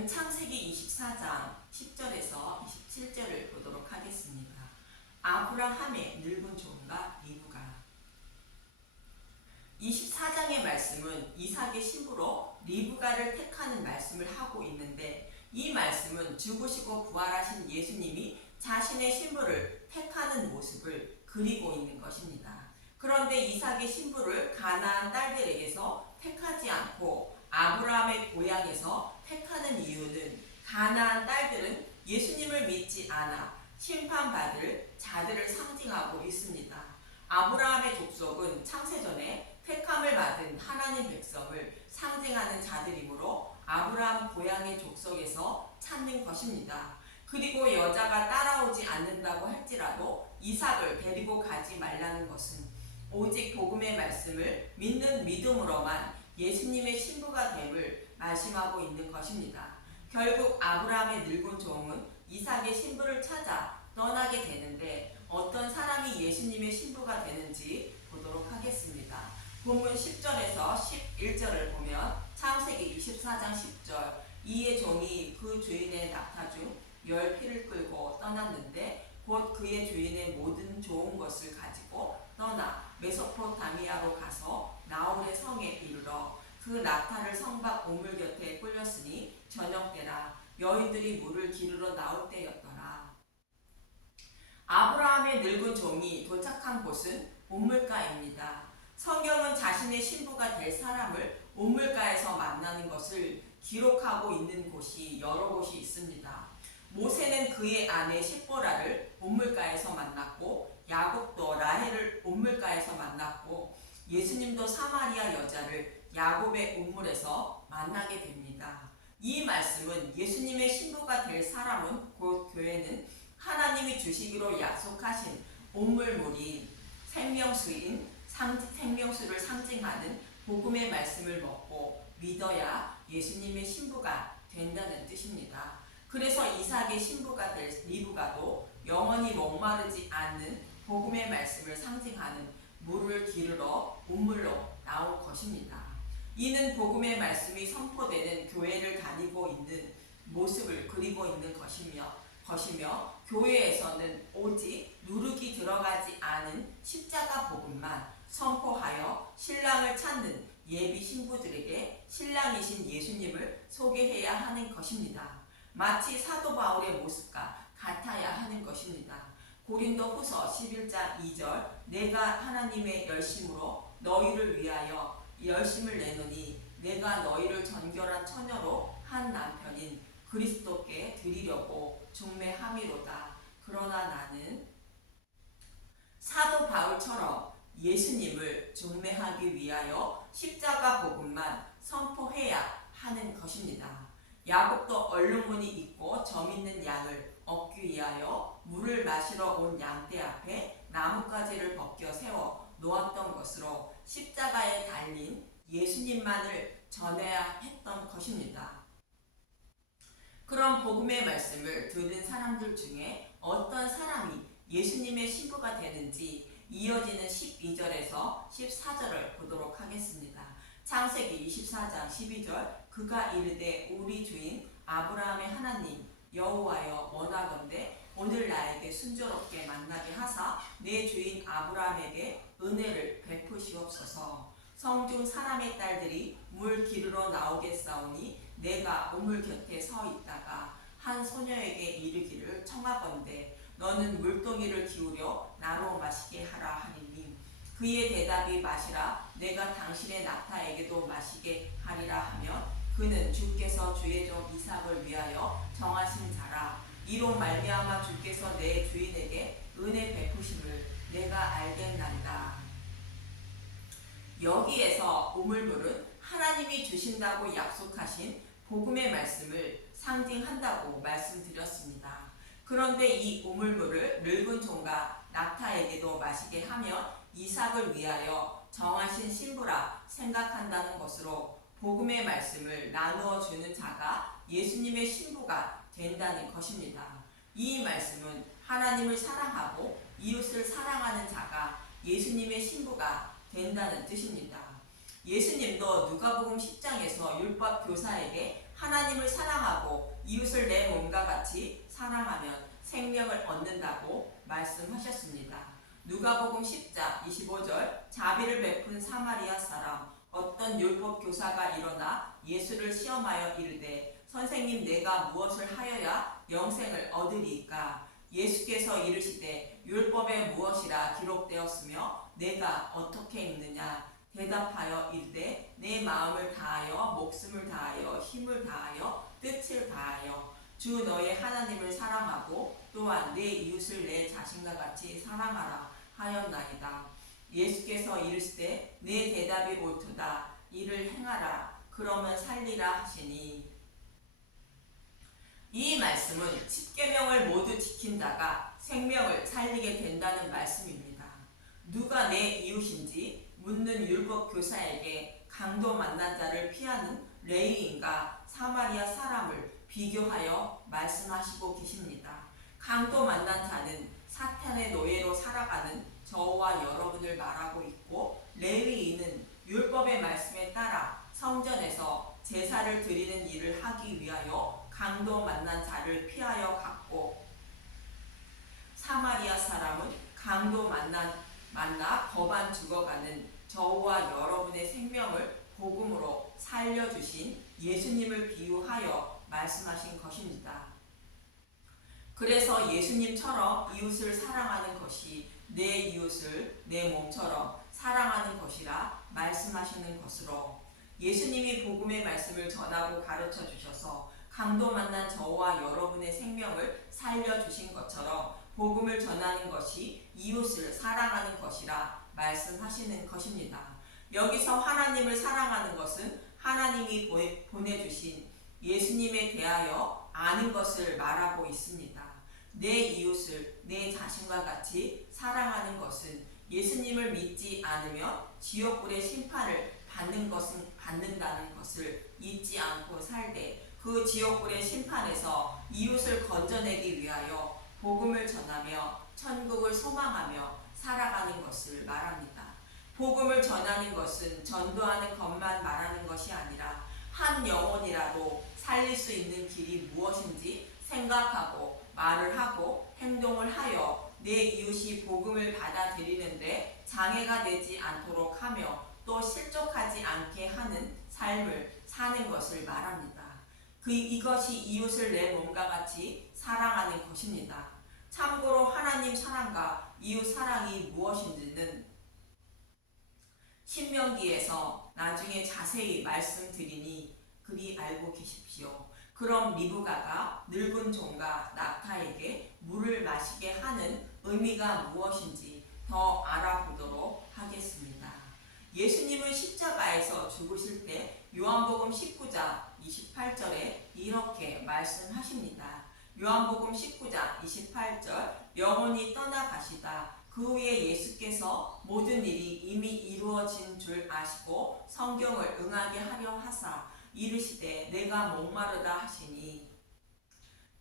오늘은 창세기 24장 10절에서 27절을 보도록 하겠습니다. 아브라함의 늙은 종과 리브가. 24장의 말씀은 이삭의 신부로 리브가를 택하는 말씀을 하고 있는데, 이 말씀은 죽으시고 부활하신 예수님이 자신의 신부를 택하는 모습을 그리고 있는 것입니다. 그런데 이삭의 신부를 가나안 딸들에게서 택하지 않고 아브라함의 고향에서 택하는 이유는, 가나안 딸들은 예수님을 믿지 않아 심판받을 자들을 상징하고 있습니다. 아브라함의 족속은 창세전에 택함을 받은 하나님 백성을 상징하는 자들이므로 아브라함 고향의 족속에서 찾는 것입니다. 그리고 여자가 따라오지 않는다고 할지라도 이삭을 데리고 가지 말라는 것은 오직 복음의 말씀을 믿는 믿음으로만 예수님의 신부가 됨을 말씀하고 있는 것입니다. 결국 아브라함의 늙은 종은 이삭의 신부를 찾아 떠나게 되는데, 어떤 사람이 예수님의 신부가 되는지 보도록 하겠습니다. 본문 10절에서 11절을 보면 창세기 24장 10절, 이의 종이 그 주인의 낙타 중 10피를 끌고 떠났는데 곧 그의 주인의 모든 좋은 것을 가지고 떠나 메소포타미아로 가서 나홀의 성에 이르러 그 낙타를 성 밖 우물 곁에 꿀렸으니 저녁 때라. 여인들이 물을 기르러 나올 때였더라. 아브라함의 늙은 종이 도착한 곳은 우물가입니다. 성경은 자신의 신부가 될 사람을 우물가에서 만나는 것을 기록하고 있는 곳이 여러 곳이 있습니다. 모세는 그의 아내 십보라를 우물가에서 만났고, 야곱도 라헬을 우물가에서 만났고, 예수님도 사마리아 여자를 야곱의 우물에서 만나게 됩니다. 이 말씀은 예수님의 신부가 될 사람은, 곧 교회는 하나님이 주시기로 약속하신 우물물이 생명수를 상징하는 복음의 말씀을 먹고 믿어야 예수님의 신부가 된다는 뜻입니다. 그래서 이삭의 신부가 될 리브가도 영원히 목마르지 않는 복음의 말씀을 상징하는 물을 기르러 우물로 나올 것입니다. 이는 복음의 말씀이 선포되는 교회를 다니고 있는 모습을 그리고 있는 것이며 교회에서는 오직 누룩이 들어가지 않은 십자가 복음만 선포하여 신랑을 찾는 예비 신부들에게 신랑이신 예수님을 소개해야 하는 것입니다. 마치 사도 바울의 모습과 같아야 하는 것입니다. 고린도후서 11장 2절, 내가 하나님의 열심으로 너희를 위하여 열심을 내노니 내가 너희를 정결한 처녀로 한 남편인 그리스도께 드리려고 중매함이로다. 그러나 나는 사도 바울처럼 예수님을 중매하기 위하여 십자가 복음만 선포해야 하는 것입니다. 야곱도 얼룩무늬 있고 점 있는 양을 얻기 위하여 물을 마시러 온 양떼 앞에 나뭇가지를 벗겨 세워 놓았던 것으로 십자가에 달린 예수님만을 전해야 했던 것입니다. 그런 복음의 말씀을 들은 사람들 중에 어떤 사람이 예수님의 신부가 되는지 이어지는 12절에서 14절을 보도록 하겠습니다. 창세기 24장 12절, 그가 이르되 우리 주인 아브라함의 하나님 여호와여, 원하건대 오늘 나에게 순조롭게 만나게 하사 내 주인 아브라함에게 은혜를 베푸시옵소서. 성중 사람의 딸들이 물 기르러 나오겠사오니 내가 우물 곁에 서 있다가 한 소녀에게 이르기를 청하건대 너는 물동이를 기울여 나로 마시게 하라 하리니, 그의 대답이 마시라, 내가 당신의 낙타에게도 마시게 하리라 하며, 그는 주께서 주의 종 이삭을 위하여 정하신 자라. 이로 말미암아 주께서 내 주인에게 은혜 베푸심을 내가 알겠나이다. 여기에서 우물물은 하나님이 주신다고 약속하신 복음의 말씀을 상징한다고 말씀드렸습니다. 그런데 이 우물물을 늙은 종과 낙타에게도 마시게 하면 이삭을 위하여 정하신 신부라 생각한다는 것으로 복음의 말씀을 나누어 주는 자가 예수님의 신부가 된다는 것입니다. 이 말씀은 하나님을 사랑하고 이웃을 사랑하는 자가 예수님의 신부가 된다는 뜻입니다. 예수님도 누가복음 10장에서 율법 교사에게 하나님을 사랑하고 이웃을 내 몸과 같이 사랑하면 생명을 얻는다고 말씀하셨습니다. 누가복음 10장 25절 자비를 베푼 사마리아 사람 어떤 율법 교사가 일어나 예수를 시험하여 이르되 선생님 내가 무엇을 하여야 영생을 얻으리이까? 예수께서 이르시되 율법에 무엇이라 기록되었으며 내가 어떻게 읽느냐? 대답하여 이르되 내 마음을 다하여 목숨을 다하여 힘을 다하여 뜻을 다하여 주 너의 하나님을 사랑하고 또한 내 이웃을 내 자신과 같이 사랑하라 하였나이다. 예수께서 이르시되 내 대답이 옳도다. 이를 행하라. 그러면 살리라 하시니 이 말씀은 십계명을 모두 지킨 자가 생명을 살리게 된다는 말씀입니다. 누가 내 이웃인지 묻는 율법 교사에게 강도 만난 자를 피하는 레위인과 사마리아 사람을 비교하여 말씀하시고 계십니다. 강도 만난 자는 사탄의 노예로 살아가는 저와 여러분을 말하고 있고, 레위인은 율법의 말씀에 따라 성전에서 제사를 드리는 일을 하기 위하여 강도 만난 자를 피하여 갔고, 사마리아 사람은 강도 만나 법안 죽어가는 저와 여러분의 생명을 복음으로 살려주신 예수님을 비유하여 말씀하신 것입니다. 그래서 예수님처럼 이웃을 사랑하는 것이 내 이웃을 내 몸처럼 사랑하는 것이라 말씀하시는 것으로, 예수님이 복음의 말씀을 전하고 가르쳐 주셔서 강도 만난 저와 여러분의 생명을 살려주신 것처럼 복음을 전하는 것이 이웃을 사랑하는 것이라 말씀하시는 것입니다. 여기서 하나님을 사랑하는 것은 하나님이 보내주신 예수님에 대하여 아는 것을 말하고 있습니다. 내 이웃을 내 자신과 같이 사랑하는 것은 예수님을 믿지 않으면 지옥불의 심판을 받는다는 것을 잊지 않고 살되, 그 지옥불의 심판에서 이웃을 건져내기 위하여 복음을 전하며 천국을 소망하며 살아가는 것을 말합니다. 복음을 전하는 것은 전도하는 것만 말하는 것이 아니라 한 영혼이라도 살릴 수 있는 길이 무엇인지 생각하고 말을 하고 행동을 하여 내 이웃이 복음을 받아들이는데 장애가 되지 않도록 하며 또 실족하지 않게 하는 삶을 사는 것을 말합니다. 이것이 이웃을 내 몸과 같이 사랑하는 것입니다. 참고로 하나님 사랑과 이웃 사랑이 무엇인지는 신명기에서 나중에 자세히 말씀드리니 그리 알고 계십시오. 그럼 리브가가 늙은 종과 낙타에게 물을 마시게 하는 의미가 무엇인지 더 알아보도록 하겠습니다. 예수님은 십자가에서 죽으실 때 요한복음 19장 28절에 이렇게 말씀하십니다. 요한복음 19장 28절 영원히 떠나가시다. 그 후에 예수께서 모든 일이 이미 이루어진 줄 아시고 성경을 응하게 하려 하사 이르시되 내가 목마르다 하시니,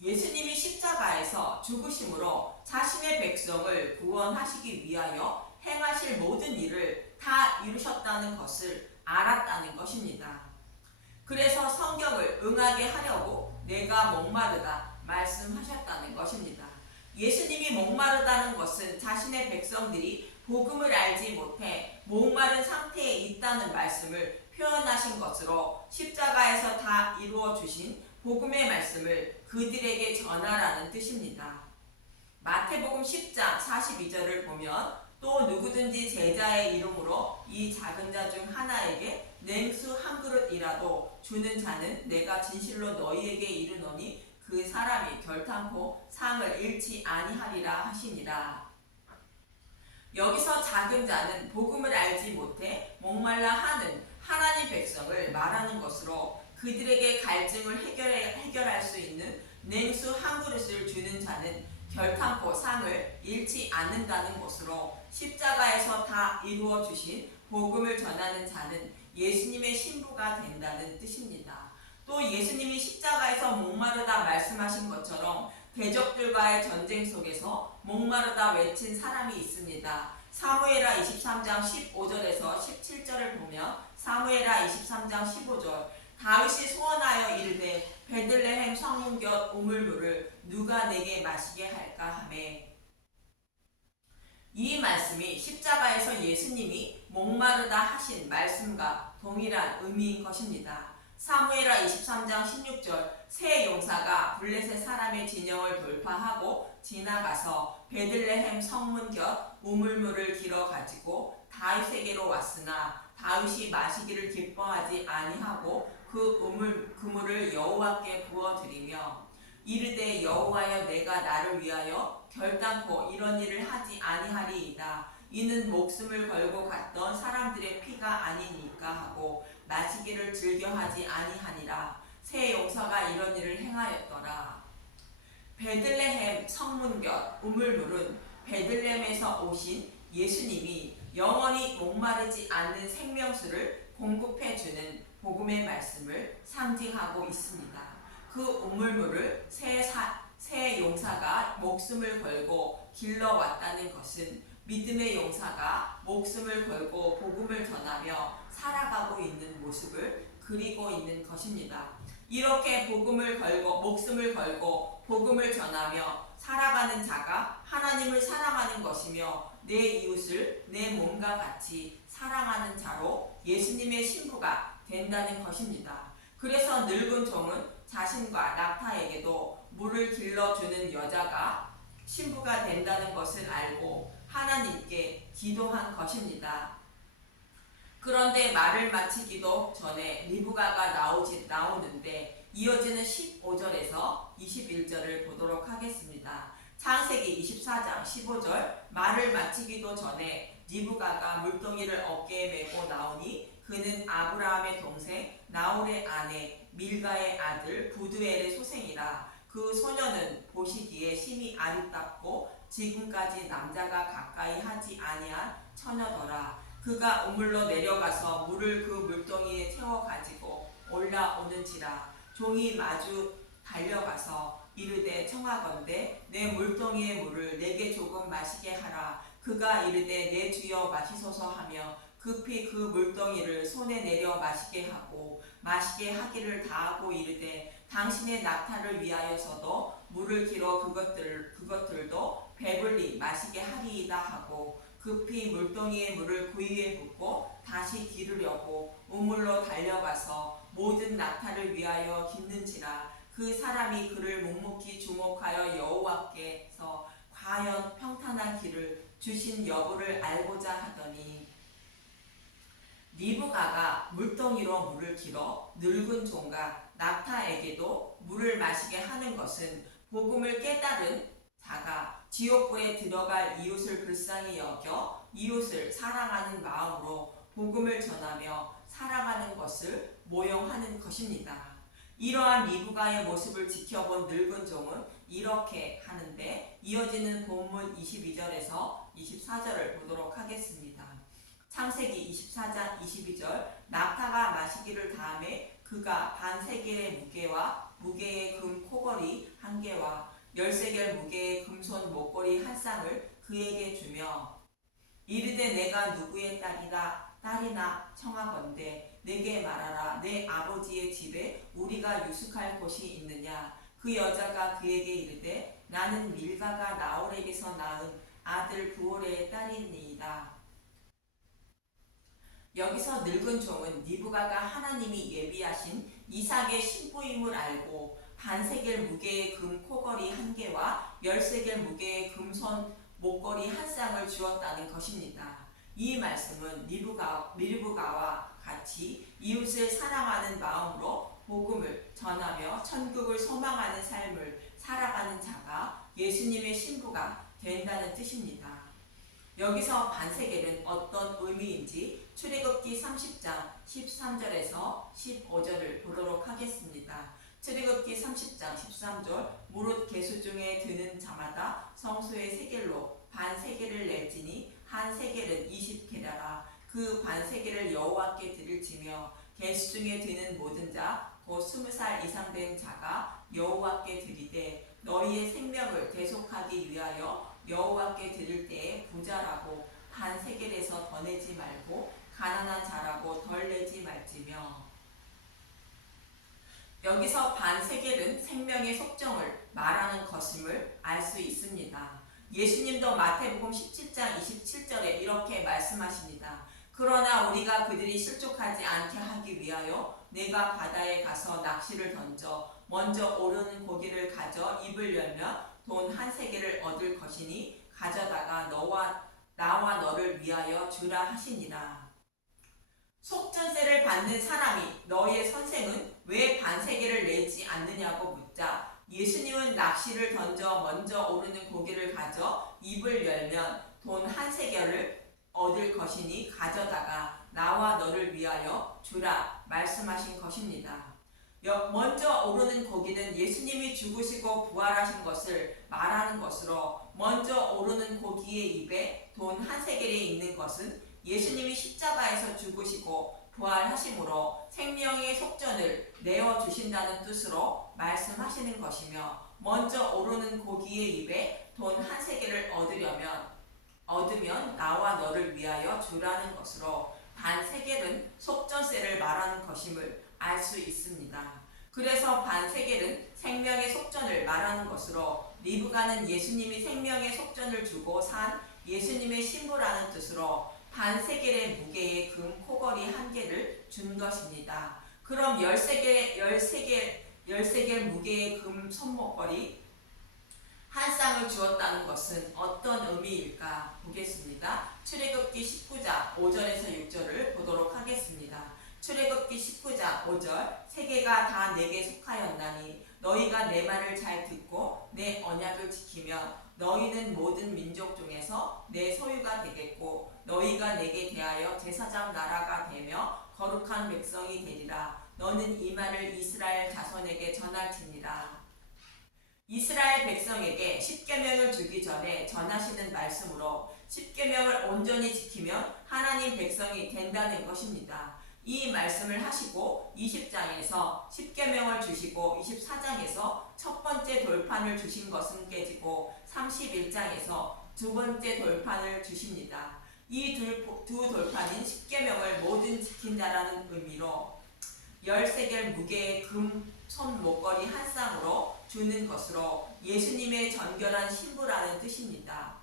예수님이 십자가에서 죽으심으로 자신의 백성을 구원하시기 위하여 행하실 모든 일을 다 이루셨다는 것을 알았다는 것입니다. 그래서 성경을 응하게 하려고 내가 목마르다 말씀하셨다는 것입니다. 예수님이 목마르다는 것은 자신의 백성들이 복음을 알지 못해 목마른 상태에 있다는 말씀을 표현하신 것으로, 십자가에서 다 이루어 주신 복음의 말씀을 그들에게 전하라는 뜻입니다. 마태복음 10장 42절을 보면 또 누구든지 제자의 이름으로 이 작은 자 중 하나에게 냉수 한 그릇이라도 주는 자는 내가 진실로 너희에게 이르노니 그 사람이 결탄코 상을 잃지 아니하리라 하시니라. 여기서 작은 자는 복음을 알지 못해 목말라 하는 하나님 백성을 말하는 것으로, 그들에게 갈증을 해결할 수 있는 냉수 한 그릇을 주는 자는 결탄코 상을 잃지 않는다는 것으로, 십자가에서 다 이루어 주신 복음을 전하는 자는 예수님의 신부가 된다는 뜻입니다. 또 예수님이 십자가에서 목마르다 말씀하신 것처럼 대적들과의 전쟁 속에서 목마르다 외친 사람이 있습니다. 사무엘하 23장 15절에서 17절을 보면 사무엘하 23장 15절 다윗이 소원하여 이르되 베들레헴 성문 곁 우물물을 누가 내게 마시게 할까 하매 이 말씀이 십자가에서 예수님이 목마르다 하신 말씀과 동일한 의미인 것입니다. 사무엘하 23장 16절 새 용사가 블레셋 사람의 진영을 돌파하고 지나가서 베들레헴 성문 곁 우물물을 길어 가지고 다윗에게로 왔으나 다윗이 마시기를 기뻐하지 아니하고 그 물을 여호와께 부어드리며 이르되 여호와여 내가 나를 위하여 결단코 이런 일을 하지 아니하리이다. 이는 목숨을 걸고 갔던 사람들의 피가 아니니까 하고 마시기를 즐겨하지 아니하니라. 새 용사가 이런 일을 행하였더라. 베들레헴 성문 곁 우물물은 베들레헴에서 오신 예수님이 영원히 목마르지 않는 생명수를 공급해주는 복음의 말씀을 상징하고 있습니다. 그 우물물을 새 용사가 목숨을 걸고 길러왔다는 것은 믿음의 용사가 목숨을 걸고 복음을 전하며 살아가고 있는 모습을 그리고 있는 것입니다. 이렇게 목숨을 걸고 복음을 전하며 살아가는 자가 하나님을 사랑하는 것이며 내 이웃을 내 몸과 같이 사랑하는 자로 예수님의 신부가 된다는 것입니다. 그래서 늙은 종은 자신과 낙타에게도 물을 길러주는 여자가 신부가 된다는 것을 알고 하나님께 기도한 것입니다. 그런데 말을 마치기도 전에 리브가가 나오는데 이어지는 15절에서 21절을 보도록 하겠습니다. 창세기 24장 15절 말을 마치기도 전에 리브가가 물동이를 어깨에 메고 나오니 그는 아브라함의 동생 나홀의 아내 밀가의 아들 부두엘의 소생이라. 그 소녀는 보시기에 심히 아름답고 지금까지 남자가 가까이 하지 아니한 처녀더라. 그가 우물로 내려가서 물을 그 물동이에 채워 가지고 올라오는지라. 종이 마주 달려가서 이르되 청하건대 내 물동이의 물을 내게 조금 마시게 하라. 그가 이르되 내 주여 마시소서 하며 급히 그 물동이를 손에 내려 마시게 하고 마시게 하기를 다하고 이르되 당신의 낙타를 위하여서도 물을 길어 그것들도 배불리 마시게 하리이다 하고 급히 물동이의 물을 그 위에 붓고 다시 기르려고 우물로 달려가서 모든 낙타를 위하여 깃는지라. 그 사람이 그를 묵묵히 주목하여 여호와께서 과연 평탄한 길을 주신 여부를 알고자 하더니 리브가가 물동이로 물을 길어 늙은 종과 낙타에게도 물을 마시게 하는 것은 복음을 깨달은 자가 지옥불에 들어갈 이웃을 불쌍히 여겨 이웃을 사랑하는 마음으로 복음을 전하며 살아가는 것을 모형하는 것입니다. 이러한 리브가의 모습을 지켜본 늙은 종은 이렇게 하는데 이어지는 본문 22절에서 24절을 보도록 하겠습니다. 창세기 24장 22절 낙타가 마시기를 다음에 그가 반세겔의 무게와 무게의 금 코걸이 한 개와 10세겔 무게의 금손 목걸이 한 쌍을 그에게 주며 이르되 내가 누구의 딸이나 청하건대 내게 말하라. 내 아버지의 집에 우리가 유숙할 곳이 있느냐. 그 여자가 그에게 이르되 나는 밀가가 나홀에게서 낳은 아들 부올의 딸이니이다. 여기서 늙은 종은 리브가가 하나님이 예비하신 이삭의 신부임을 알고 반세겔 무게의 금 코걸이 한 개와 10세겔 무게의 금손 목걸이 한 쌍을 주었다는 것입니다. 이 말씀은 리브가와 같이 이웃을 사랑하는 마음으로 복음을 전하며 천국을 소망하는 삶을 살아가는 자가 예수님의 신부가 된다는 뜻입니다. 여기서 반세겔은 어떤 의미인지 출애굽기 30장 13절에서 15절을 보도록 하겠습니다. 출애굽기 30장 13절 무릇 계수 중에 드는 자마다 성소의 세겔로 반세겔을 낼지니 한 세겔은 20게다라. 그 반세겔을 여호와께 드릴지며 계수 중에 드는 모든 자 곧 20살 이상 된 자가 여호와께 드리되 너희의 생명을 대속하기 위하여 여호와께 드릴 때에 부자라고 반세겔에서 더 내지 말고 가난한 자라고 덜 내지 말지며. 여기서 반세겔은 생명의 속정을 말하는 것임을 알 수 있습니다. 예수님도 마태복음 17장 27절에 이렇게 말씀하십니다. 그러나 우리가 그들이 실족하지 않게 하기 위하여 내가 바다에 가서 낚시를 던져 먼저 오르는 고기를 가져 입을 열면 돈 한 세겔을 얻을 것이니 가져다가 나와 너를 위하여 주라 하시니라. 속전세를 받는 사람이 너의 선생은 왜 반세겔을 내지 않느냐고 묻자 예수님은 낚시를 던져 먼저 오르는 고기를 가져 입을 열면 돈 한 세겔을 얻을 것이니 가져다가 나와 너를 위하여 주라 말씀하신 것입니다. 먼저 오르는 고기는 예수님이 죽으시고 부활하신 것을 말하는 것으로 먼저 오르는 고기의 입에 돈 한 세겔이 있는 것은 예수님이 십자가에서 죽으시고 부활하심으로 생명의 속전을 내어주신다는 뜻으로 말씀하시는 것이며 먼저 오르는 고기의 입에 돈 한 세겔을 얻으면 나와 너를 위하여 주라는 것으로 반세겔은 속전세를 말하는 것임을 알 수 있습니다. 그래서 반세겔은 생명의 속전을 말하는 것으로 리브가는 예수님이 생명의 속전을 주고 산 예수님의 신부라는 뜻으로 반세겔의 무게의 금 코걸이 한 개를 준 것입니다. 그럼 13개 무게의 금 손목걸이 한 쌍을 주었다는 것은 어떤 의미일까 보겠습니다. 출애굽기 19장 5절에서 6절을 보도록 하겠습니다. 출애굽기 19장 5절 세계가 다 내게 속하였나니 너희가 내 말을 잘 듣고 내 언약을 지키면 너희는 모든 민족 중에서 내 소유가 되겠고 너희가 내게 대하여 제사장 나라가 되며 거룩한 백성이 되리라. 너는 이 말을 이스라엘 자손에게 전할지니라. 이스라엘 백성에게 십계명을 주기 전에 전하시는 말씀으로 십계명을 온전히 지키면 하나님 백성이 된다는 것입니다. 이 말씀을 하시고 20장에서 십계명을 주시고 24장에서 첫 번째 돌판을 주신 것은 깨지고 31장에서 두 번째 돌판을 주십니다. 이 두 돌판인 십계명을 모든 지킨 자라는 의미로 13개 무게의 금 손목걸이 한 쌍으로 주는 것으로 예수님의 정결한 신부라는 뜻입니다.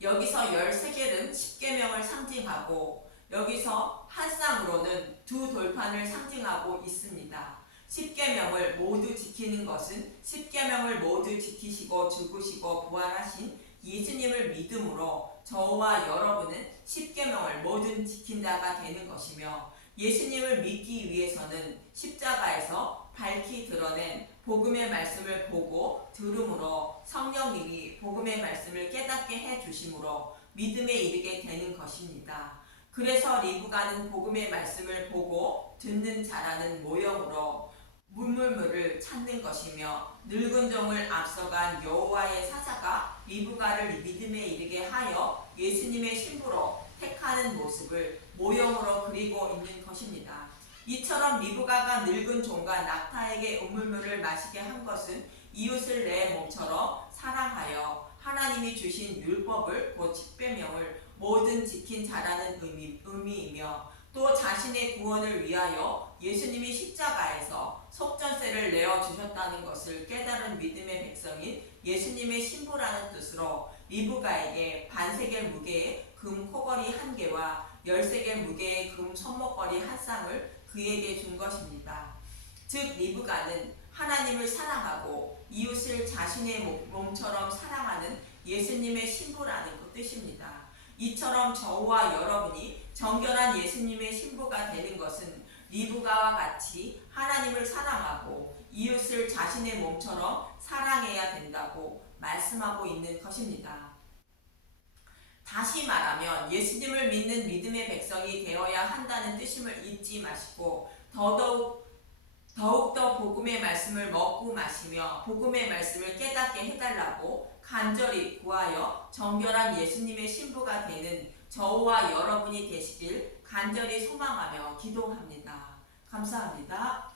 여기서 13개는 십계명을 상징하고 여기서 한 쌍으로는 두 돌판을 상징하고 있습니다. 십계명을 모두 지키는 것은 십계명을 모두 지키시고 죽으시고 부활하신 예수님을 믿음으로 저와 여러분은 십계명을 모두 지킨 자가 되는 것이며 예수님을 믿기 위해서는 십자가에서 밝히 드러낸 복음의 말씀을 보고 들음으로 성령님이 복음의 말씀을 깨닫게 해주심으로 믿음에 이르게 되는 것입니다. 그래서 리브가는 복음의 말씀을 보고 듣는 자라는 모형으로 문물을 찾는 것이며 늙은 종을 앞서간 여호와의 사자가 리브가를 믿음에 이르게 하여 예수님의 신부로 택하는 모습을 모형으로 그리고 있는 것입니다. 이처럼 리브가가 늙은 종과 낙타에게 우물물을 마시게 한 것은 이웃을 내 몸처럼 사랑하여 하나님이 주신 율법을 곧 십계명을 모든 지킨 자라는 의미이며 또 자신의 구원을 위하여 예수님이 십자가에서 속전세를 내어주셨다는 것을 깨달은 믿음의 백성인 예수님의 신부라는 뜻으로 리브가에게 반세겔 무게의 금 코걸이 한 개와 13개 무게의 금 손목걸이 한 쌍을 그에게 준 것입니다. 즉 리브가는 하나님을 사랑하고 이웃을 자신의 몸처럼 사랑하는 예수님의 신부라는 그 뜻입니다. 이처럼 저와 여러분이 정결한 예수님의 신부가 되는 것은 리브가와 같이 하나님을 사랑하고 이웃을 자신의 몸처럼 사랑해야 된다고 말씀하고 있는 것입니다. 다시 말하면 예수님을 믿는 믿음의 백성이 되어야 한다는 뜻임을 잊지 마시고 더욱더 복음의 말씀을 먹고 마시며 복음의 말씀을 깨닫게 해달라고 간절히 구하여 정결한 예수님의 신부가 되는 저와 여러분이 되시길 간절히 소망하며 기도합니다. 감사합니다.